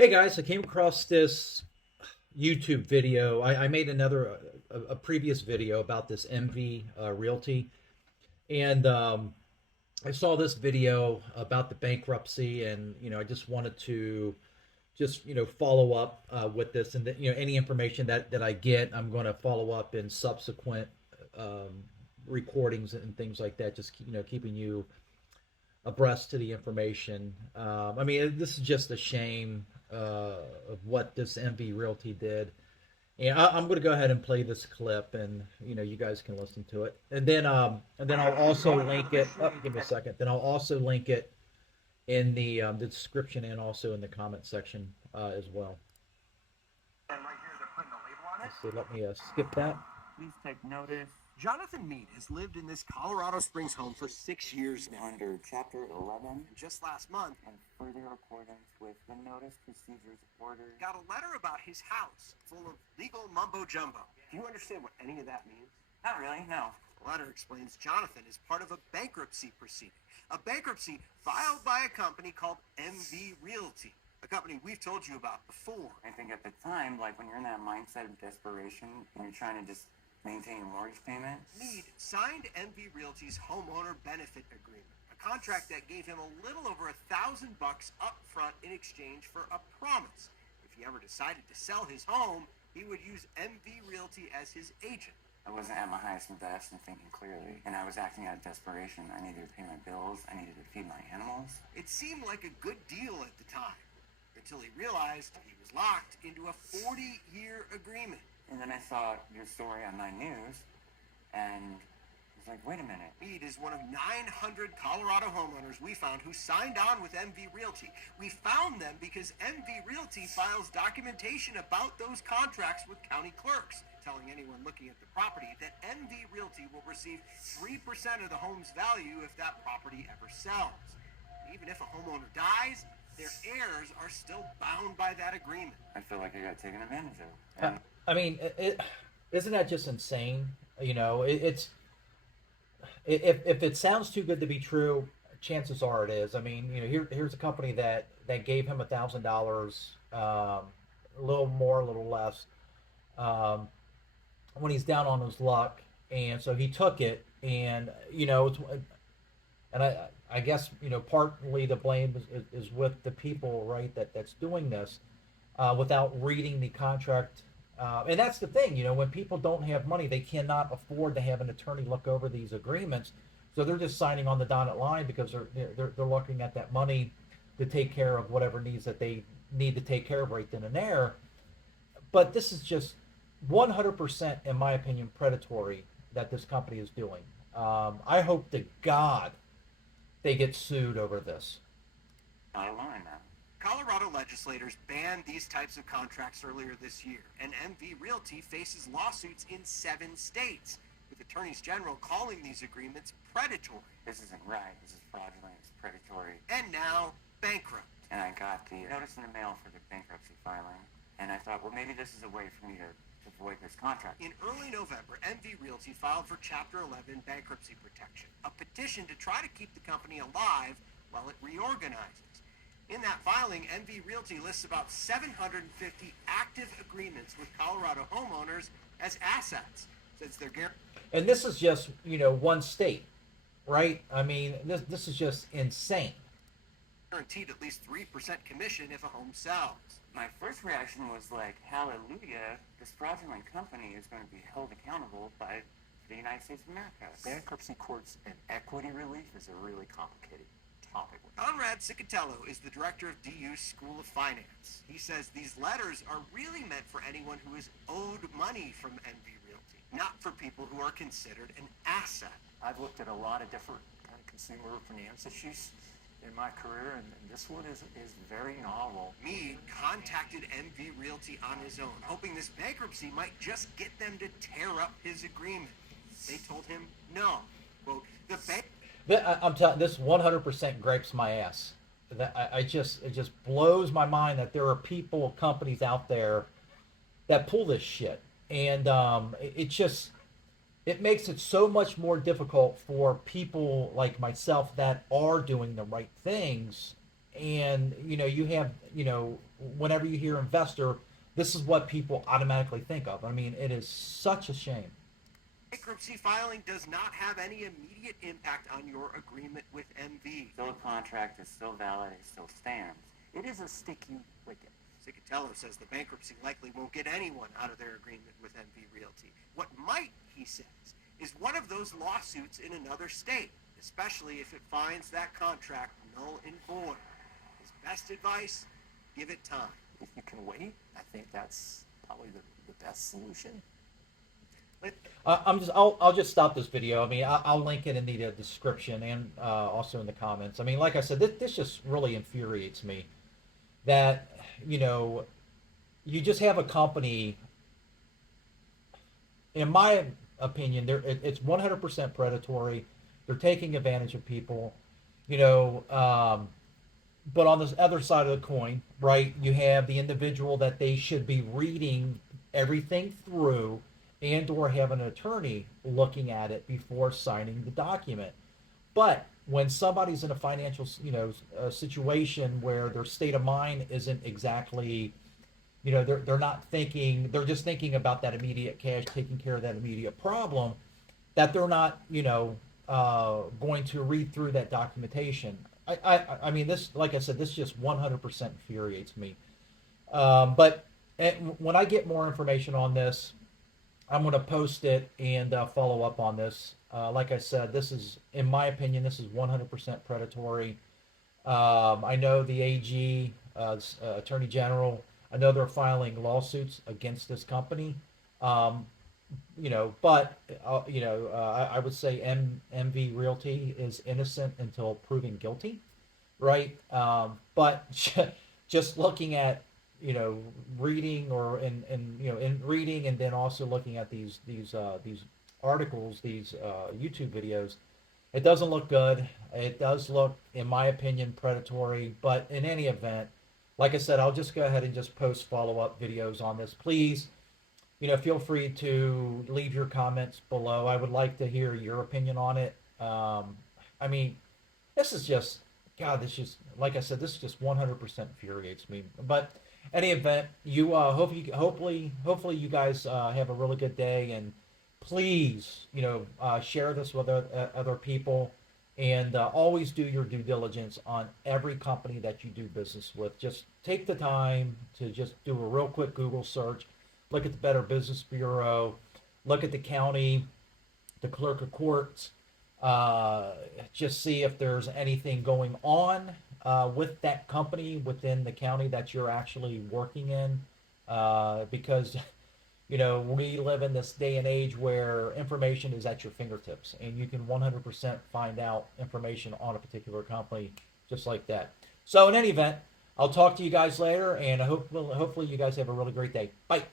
Hey guys, I came across this YouTube video. I made a previous video about this MV Realty, and I saw this video about the bankruptcy, and I just wanted to just follow up with this, and any information that I get, I'm going to follow up in subsequent recordings and things like that. Just keeping you abreast to the information. I mean, this is just a shame of what this MV Realty did. And I'm going to go ahead and play this clip, and you guys can listen to it, and then I'll also link it. Oh, give me a second. Then I'll also link it in the description and also in the comment section as well. And right here, they're putting a label on it. Let's see. Let me skip that. Please take notice. Jonathan Mead has lived in this Colorado Springs home for 6 years now. Under Chapter 11, And just last month, and further accordance with the notice procedures order. got a letter about his house full of legal mumbo jumbo. Do you understand what any of that means? Not really, no. The letter explains Jonathan is part of a bankruptcy proceeding. A bankruptcy filed by a company called MV Realty, a company we've told you about before. I think at the time, like when you're in that mindset of desperation and you're trying to just maintain your mortgage payment. Mead signed MV Realty's homeowner benefit agreement, a contract that gave him a little over $1,000 up front in exchange for a promise. If he ever decided to sell his home, he would use MV Realty as his agent. I wasn't at my highest and best and thinking clearly, and I was acting out of desperation. I needed to pay my bills, I needed to feed my animals. It seemed like a good deal at the time, until he realized he was locked into a 40-year agreement. And then I saw your story on 9 News, and I was like, wait a minute. Mead is one of 900 Colorado homeowners we found who signed on with MV Realty. We found them because MV Realty files documentation about those contracts with county clerks, telling anyone looking at the property that MV Realty will receive 3% of the home's value if that property ever sells. Even if a homeowner dies, their heirs are still bound by that agreement. I feel like I got taken advantage of. And I mean, isn't that just insane? If it sounds too good to be true, chances are it is. I mean, here's a company that gave him $1,000, a little more, a little less, when he's down on his luck, and so he took it, and and I guess partly the blame is with the people, right, that's doing this without reading the contract. And that's the thing, when people don't have money, they cannot afford to have an attorney look over these agreements. So they're just signing on the dotted line because they're looking at that money to take care of whatever needs that they need to take care of right then and there. But this is just 100%, in my opinion, predatory that this company is doing. I hope to God they get sued over this. not alone now. Colorado legislators banned these types of contracts earlier this year, and MV Realty faces lawsuits in 7 states, with attorneys general calling these agreements predatory. This isn't right. This is fraudulent. It's predatory. And now, bankrupt. And I got the notice in the mail for the bankruptcy filing, and I thought, well, maybe this is a way for me to avoid this contract. In early November, MV Realty filed for Chapter 11 bankruptcy protection, a petition to try to keep the company alive while it reorganizes. In that filing, MV Realty lists about 750 active agreements with Colorado homeowners as assets, since they're guaranteed. And this is just, one state, right? I mean, this is just insane. Guaranteed at least 3% commission if a home sells. My first reaction was like, hallelujah, this fraudulent company is going to be held accountable by the United States of America. Bankruptcy courts and equity relief is a really complicated topic. Conrad Cicatello is the director of DU's School of Finance. He says these letters are really meant for anyone who is owed money from MV Realty, not for people who are considered an asset. I've looked at a lot of different kind of consumer finance issues in my career, and this one is very novel. Mead contacted MV Realty on his own, hoping this bankruptcy might just get them to tear up his agreement. They told him no. Quote, the bank... I'm telling this 100% gripes my ass. It just blows my mind that there are people, companies out there that pull this shit, and it makes it so much more difficult for people like myself that are doing the right things, and you have, whenever you hear investor, this is what people automatically think of. I mean, it is such a shame. Bankruptcy filing does not have any immediate impact on your agreement with MV. Still, a contract is still valid, it still stands. It is a sticky wicket. Cicatello says the bankruptcy likely won't get anyone out of their agreement with MV Realty. What might, he says, is one of those lawsuits in another state, especially if it finds that contract null and void. His best advice, give it time. If you can wait, I think that's probably the best solution. I'll just stop this video. I mean, I'll link it in the description and also in the comments. I mean, like I said, this just really infuriates me that, you just have a company, in my opinion, it's 100% predatory. They're taking advantage of people, but on this other side of the coin, right, you have the individual that they should be reading everything through and or have an attorney looking at it before signing the document. But when somebody's in a financial, situation where their state of mind isn't exactly, they're not thinking, they're just thinking about that immediate cash, taking care of that immediate problem, that they're not, going to read through that documentation. I mean, this, like I said, this just 100% infuriates me. But when I get more information on this, I'm going to post it and follow up on this. Like I said, this is, in my opinion, this is 100% predatory. I know the AG, Attorney General, I know they're filing lawsuits against this company. But I would say MV Realty is innocent until proven guilty, right? But just looking at, reading or in reading, and then also looking at these articles, these YouTube videos, it doesn't look good. It does look, in my opinion, predatory. But in any event, like I said, I'll just go ahead and just post follow-up videos on this. Please, feel free to leave your comments below. I would like to hear your opinion on it. I mean, this is just, God, this just, like I said, this just 100% infuriates me. But any event, hopefully you guys have a really good day, and please, share this with other people, and always do your due diligence on every company that you do business with. Just take the time to just do a real quick Google search, look at the Better Business Bureau, look at the county, the clerk of courts, just see if there's anything going on with that company within the county that you're actually working in, because we live in this day and age where information is at your fingertips, and you can 100% find out information on a particular company just like that. So in any event, I'll talk to you guys later, and hopefully you guys have a really great day. Bye.